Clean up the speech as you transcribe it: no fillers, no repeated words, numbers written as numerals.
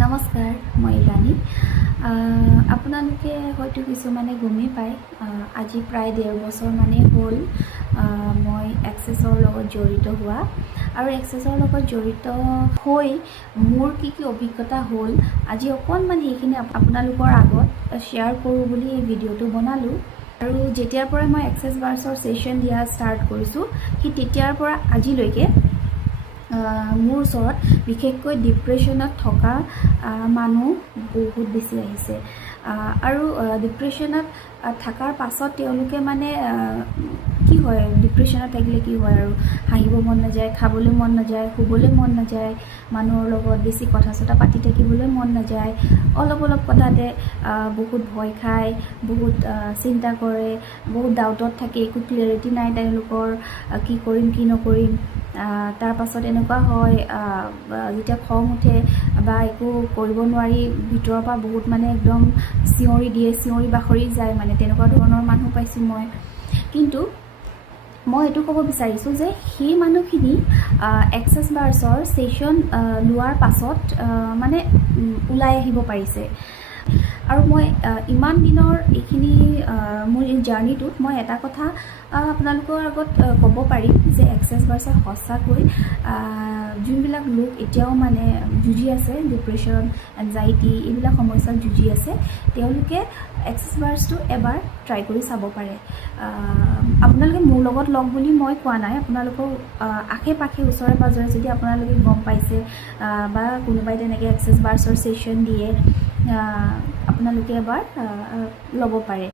নমস্কাৰ, মই ইৰাণী। আপোনালোকে হয়তো কিছুমানে গমেই পায়, আজি প্ৰায় 1.5 বছৰ মানে হ'ল মই এক্সেছৰ লগত জড়িত হোৱা। আৰু এক্সেছৰ লগত জড়িত হৈ মোৰ কি অভিজ্ঞতা হ'ল, আজি অকণমান সেইখিনি আপোনালোকৰ আগত শ্বেয়াৰ কৰোঁ বুলি এই ভিডিঅ'টো বনালোঁ। আৰু যেতিয়াৰ পৰা মই এক্সেছ বাৰ্ছৰ ছেশ্যন দিয়া ষ্টাৰ্ট কৰিছোঁ, সেই তেতিয়াৰ পৰা আজিলৈকে মোৰ ওচৰত বিশেষকৈ ডিপ্ৰেশ্যনত থকা মানুহ বহুত বেছি আহিছে। আৰু ডিপ্ৰেশ্যনত থকাৰ পাছত তেওঁলোকে মানে কি হয়, ডিপ্ৰেশ্যনত থাকিলে কি হয় আৰু হাঁহিব মন নাযায়, খাবলৈ মন নাযায়, শুবলৈ মন নাযায়, মানুহৰ লগত বেছি কথা চথা পাতি থাকিবলৈ মন নাযায়, অলপ কথাতে বহুত ভয় খায়, বহুত চিন্তা কৰে, বহুত ডাউটত থাকে, একো ক্লিয়াৰিটি নাই তেওঁলোকৰ, কি কৰিম কি নকৰিম। তাৰ পাছত এনেকুৱা হয়, যেতিয়া খং উঠে বা একো কৰিব নোৱাৰি ভিতৰৰ পৰা বহুত মানে একদম চিঞৰি দিয়ে, চিঞৰি বাখৰি যায়, মানে তেনেকুৱা ধৰণৰ মানুহ পাইছোঁ মই। কিন্তু মই এইটো ক'ব বিচাৰিছোঁ যে সেই মানুহখিনি এক্সেছ বাৰ্ছৰ ছেশ্যন লোৱাৰ পাছত মানে ওলাই আহিব পাৰিছে। আৰু মই ইমান দিনৰ এইখিনি মোৰ এই জাৰ্ণিটোত মই এটা কথা আপোনালোকৰ আগত ক'ব পাৰিম যে এক্সেছ বাৰ্ছত সঁচাকৈ যোনবিলাক লোক এতিয়াও মানে যুঁজি আছে, ডিপ্ৰেশ্যন, এনজাইটি এইবিলাক সমস্যাত যুঁজি আছে, তেওঁলোকে এক্সেছ বাৰ্ছটো এবাৰ ট্ৰাই কৰি চাব পাৰে। আপোনালোকে মোৰ লগত লগ বুলি মই কোৱা নাই, আপোনালোকৰ আশে পাশে ওচৰে পাঁজৰে যদি আপোনালোকে গম পাইছে বা কোনোবাই তেনেকৈ এক্সেছ বাৰ্ছৰ ছেশ্যন দিয়ে, আপোনালোকে এবাৰ ল'ব পাৰে।